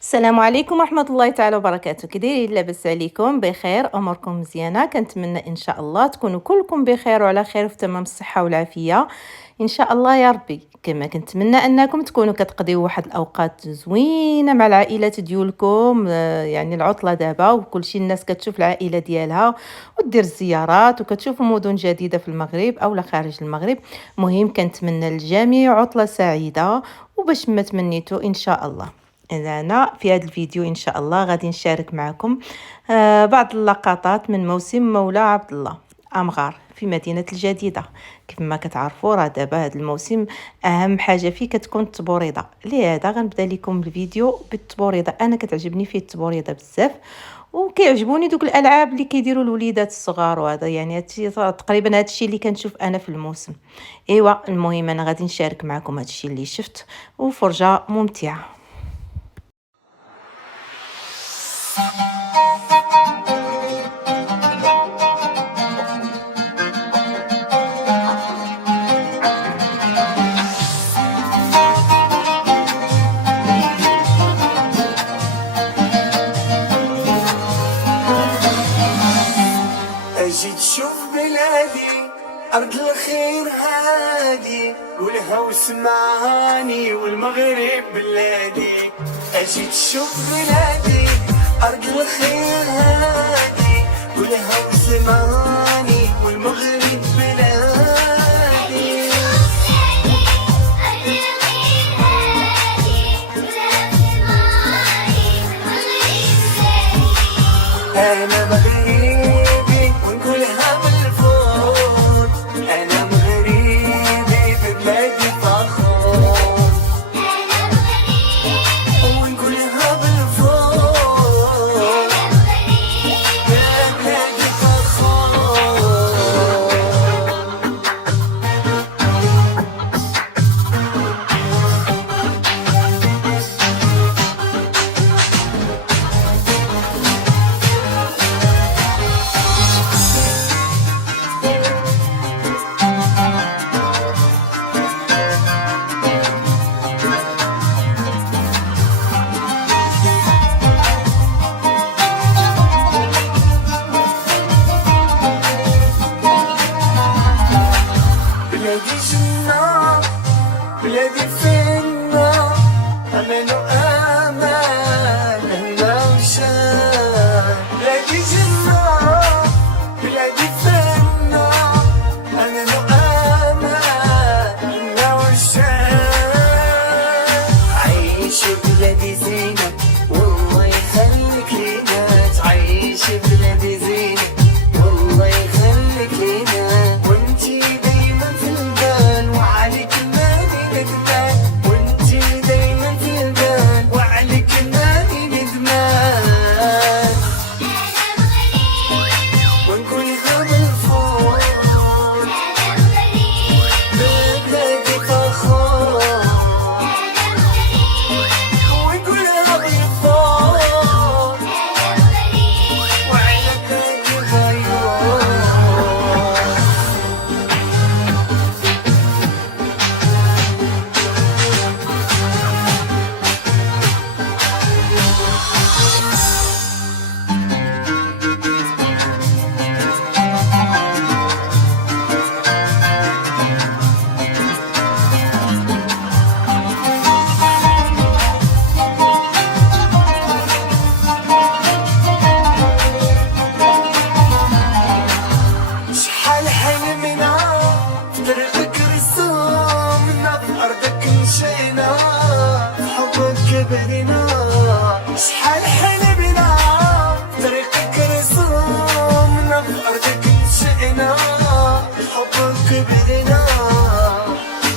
السلام عليكم ورحمة الله تعالى وبركاته، كي دايرين؟ لاباس عليكم؟ بخير، أموركم مزيانة؟ كنتمنى إن شاء الله تكونوا كلكم بخير وعلى خير وفي تمام الصحة والعافية إن شاء الله يا ربي. كما كنتمنى أنكم تكونوا كتقضيو واحد الأوقات زوينة مع العائلات ديالكم، يعني العطلة دابا وكلشي الناس كتشوف العائلة ديالها ودير الزيارات وكتشوف مدن جديدة في المغرب أو خارج المغرب. مهم كنتمنى للجميع عطلة سعيدة، وباش ما تمنيتو إن شاء الله. أنا في هذا الفيديو إن شاء الله غادي نشارك معكم بعض اللقطات من موسم مولا عبد الله أمغار في مدينة الجديدة. كيف ما كتعرفوا راه دابا هذا الموسم أهم حاجة فيه كتكون التبوريضة، لهذا غنبدا لكم الفيديو بالتبوريضة. أنا كتعجبني فيه التبوريضة بزاف، وكيعجبوني دوك الالعاب اللي كيديروا الوليدات الصغار، وهذا يعني هادشي تقريبا هادشي اللي كنشوف انا في الموسم. ايوا المهم انا غادي نشارك معكم هادشي اللي شفت، وفرجة ممتعة. أجي تشوف بلادي أرض الخير هادي، والهوس معاني والمغرب بلادي. أجي تشوف بلادي أرض الخير هادي، والهوس معاني والمغرب بلادي. أنا مغربي ونقولها بالفور، أنا مغربي ببلادي فخور. أنا مغربي ونقولها بالفور، ببلادي فخور. بلادي جنة، بلادي فينا أمان وأمان هنا وشان. بلادي جنة، بلادي فينا أمان وأمان هنا وشان. عيش بلادي زينة والله يخليك لينا، تعيش بلادي زينة والله يخليك لينا. وانتي دايما في البال وعليك ماني ندمان، وانتي دايما في البال وعليك ماني ندمان. ونقولها بالفور، ببلادي فخور. ونقولها بالفور، وعلى بلادي غيور. شحال حلمنا في طريقك رسومنا، في أرضك مشينا في حبك كبرنا. شحال حلمنا في طريقك رسومنا، في أرضك مشينا في حبك كبرنا.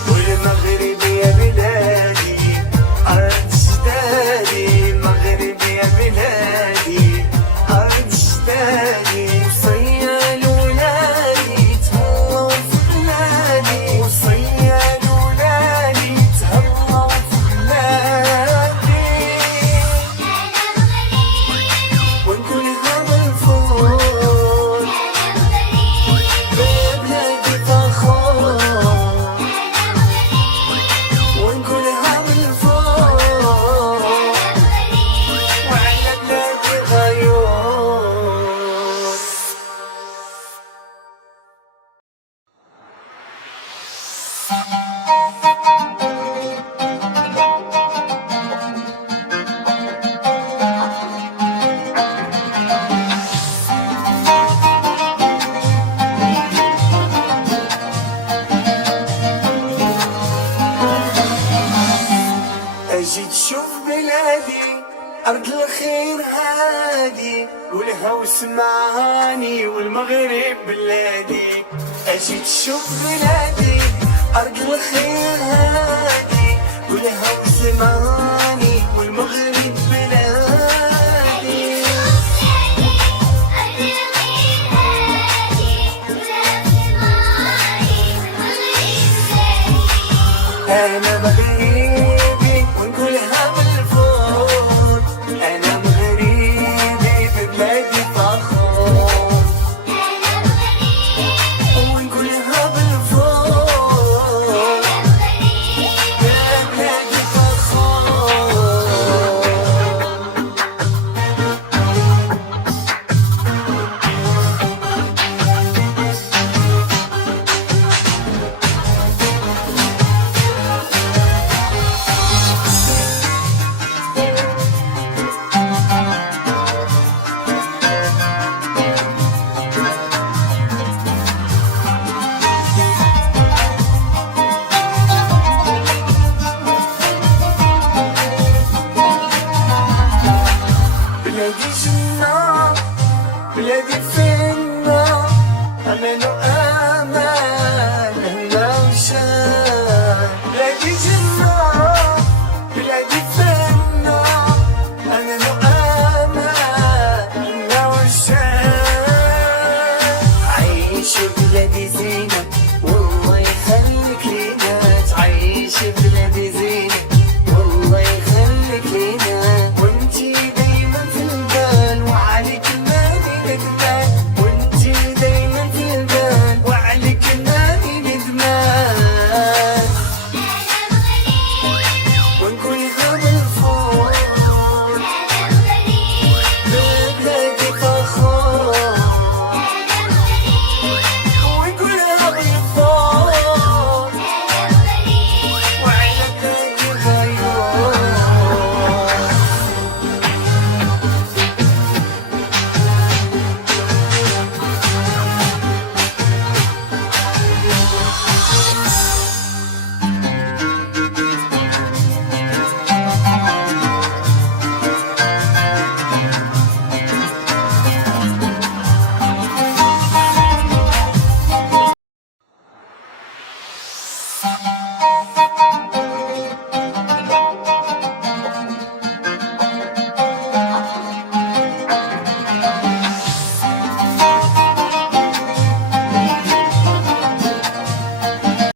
والمغرب يا بلادي أرض جدادي، المغرب يا بلادي أرض جدادي. وصيال ولادي تهلاو في بلادي، وصيال ولادي تهلاو تشوف بلادي أرض الخير هادي والهوس معاني والمغرب بلادي. أجي تشوف بلادي أرض الخير هادي